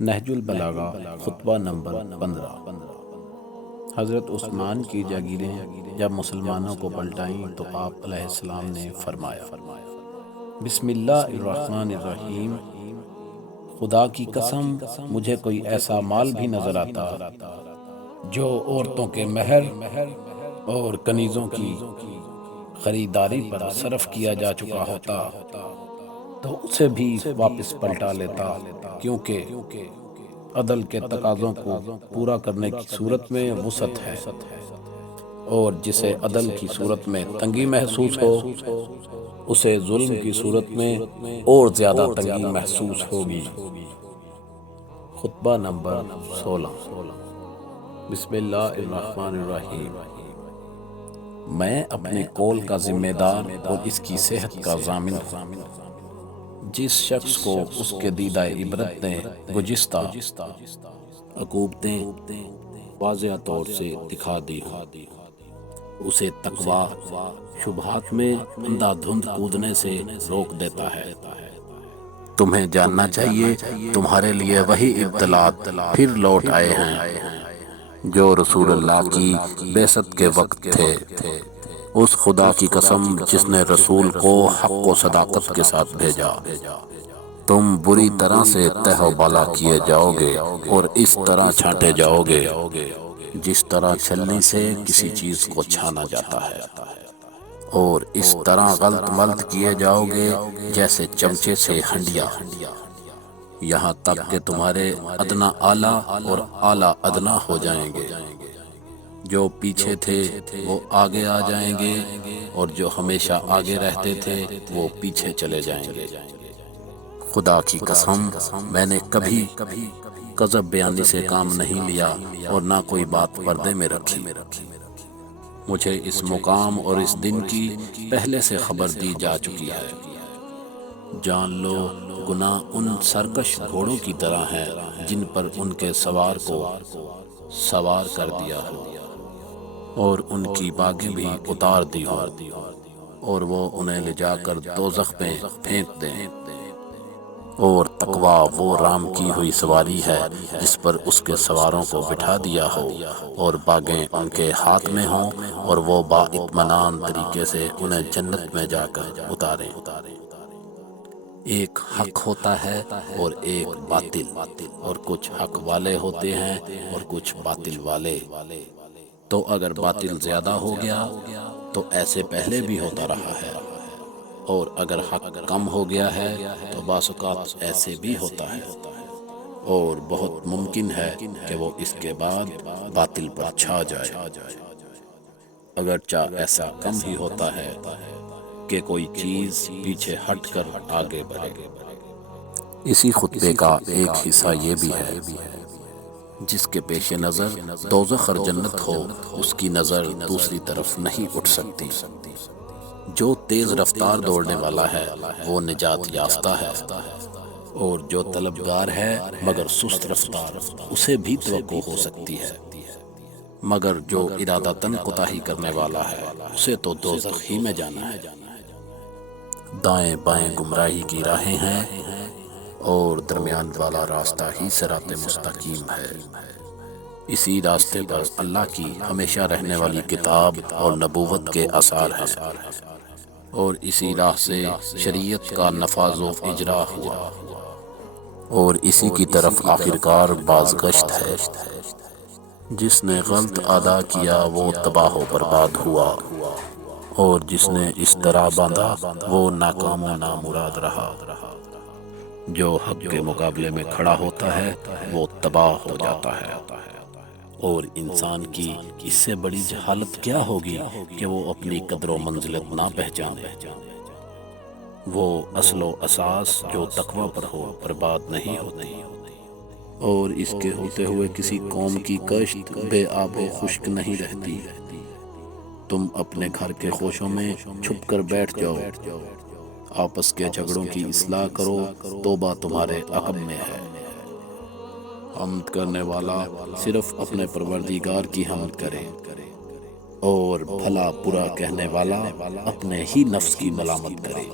نہج البلاغہ خطبہ نمبر 15۔ حضرت عثمان کی جاگیریں جب مسلمانوں کو پلٹائیں تو آپ علیہ السلام نے فرمایا، بسم اللہ الرحمن الرحیم، خدا کی قسم مجھے کوئی ایسا مال بھی نظر آتا جو عورتوں کے مہر اور کنیزوں کی خریداری پر صرف کیا جا چکا ہوتا تو اسے بھی واپس پلٹا لیتا، کیونکہ عدل کے تقاضوں کو پورا کرنے کی صورت میں وسعت ہے، اور جسے عدل کی صورت میں تنگی محسوس ہو اسے ظلم کی صورت میں اور زیادہ تنگی محسوس ہوگی۔ خطبہ نمبر 16۔ بسم اللہ الرحمن الرحیم۔ میں اپنے قول کا ذمہ دار اور اس کی صحت کا ضامن ہوں۔ جس شخص کو اس کے دیدہ عبرت نے گزشتہ عقوبتیں واضح طور سے دکھا دی ہوں، اسے تقویٰ شبہات میں اندھا دھند کودنے سے روک دیتا ہے۔ تمہیں جاننا چاہیے تمہارے لیے وہی ابطلاءات پھر لوٹ آئے ہیں جو رسول اللہ کی بعثت کے وقت تھے۔ اس خدا کی قسم جس نے رسول کو حق و صداقت کے ساتھ بھیجا، تم بری طرح سے تہ و بالا کیے جاؤ گے اور اس طرح چھانٹے جاؤ گے جس طرح چھلنی سے کسی چیز کو چھانا جاتا ہے، اور اس طرح غلط ملط کیے جاؤ گے جیسے چمچے سے ہنڈیا، یہاں تک کہ تمہارے ادنا اعلیٰ اور اعلیٰ ادنا ہو جائیں گے۔ جو پیچھے تھے وہ آگے آ جائیں گے اور جو ہمیشہ آگے رہتے تھے وہ پیچھے چلے جائیں گے۔ خدا کی قسم میں نے کبھی کذب بیانی سے کام نہیں لیا اور نہ کوئی بات پردے میں رکھی۔ مجھے اس مقام اور اس دن کی پہلے سے خبر دی جا چکی ہے۔ جان لو گناہ ان سرکش گھوڑوں کی طرح ہے جن پر ان کے سوار کو سوار کر دیا ہو اور ان کی باگیں بھی اتار دی ہو اور وہ انہیں لے جا کر دوزخ میں پھینک دیں، اور تقویٰ وہ رام کی ہوئی سواری ہے جس پر اس کے سواروں کو بٹھا دیا ہو اور باگیں ان کے ہاتھ میں ہوں اور وہ با اطمینان طریقے سے انہیں جنت میں جا کر اتاریں۔ ایک حق ہوتا ہے اور ایک باطل، اور کچھ حق والے ہوتے ہیں اور کچھ باطل والے۔ تو اگر باطل زیادہ ہو گیا تو ایسے پہلے بھی ہوتا رہا ہے، اور اگر حق کم ہو گیا ہے تو بعض اوقات ایسے بھی ہوتا ہے، اور بہت ممکن ہے کہ وہ اس کے بعد باطل پر چھا جائے، اگرچہ ایسا کم ہی ہوتا ہے کہ کوئی چیز پیچھے ہٹ کر آگے بڑھے۔ اسی خطبے کا ایک حصہ یہ بھی ہے، جس کے پیش نظر دوزخ اور جنت ہو اس کی نظر دوسری طرف نہیں اٹھ سکتی۔ جو تیز رفتار دوڑنے والا ہے وہ نجات یافتہ ہے، اور جو طلبگار ہے مگر سست رفتار اسے بھی توقع ہو سکتی ہے، مگر جو ارادتاً کوتاہی کرنے والا ہے اسے تو دوزخ ہی میں جانا ہے۔ دائیں بائیں گمراہی کی راہیں ہیں اور درمیان والا راستہ ہی صراط مستقیم ہے۔ اسی راستے پر اللہ کی ہمیشہ رہنے والی کتاب اور نبوت کے آثار ہیں، اور اسی راہ سے شریعت کا نفاذ و اجرا ہوا، اور اسی کی طرف آخرکار بازگشت ہے۔ جس نے غلط ادا کیا وہ تباہ و برباد ہوا، اور جس نے اس طرح باندھا وہ ناکام و نامراد رہا۔ جو حق کے مقابلے میں کھڑا ہوتا ہے وہ تباہ ہو جاتا ہے، اور انسان کی اس سے بڑی جہالت کیا ہوگی کہ وہ اپنی قدر و منزلت نہ پہچانے۔ وہ اصل و اساس جو تقویٰ پر ہو برباد نہیں ہوتی، اور اس کے ہوتے ہوئے کسی قوم کی کشت بے آب و خشک نہیں رہتی۔ تم اپنے گھر کے خوشوں میں چھپ کر بیٹھ جاؤ، آپس کے جھگڑوں کی اصلاح کرو، توبہ تمہارے عقب میں ہے۔ حمد کرنے والا صرف اپنے پروردگار کی حمد کرے، اور بھلا برا کہنے والا اپنے ہی نفس کی ملامت کرے۔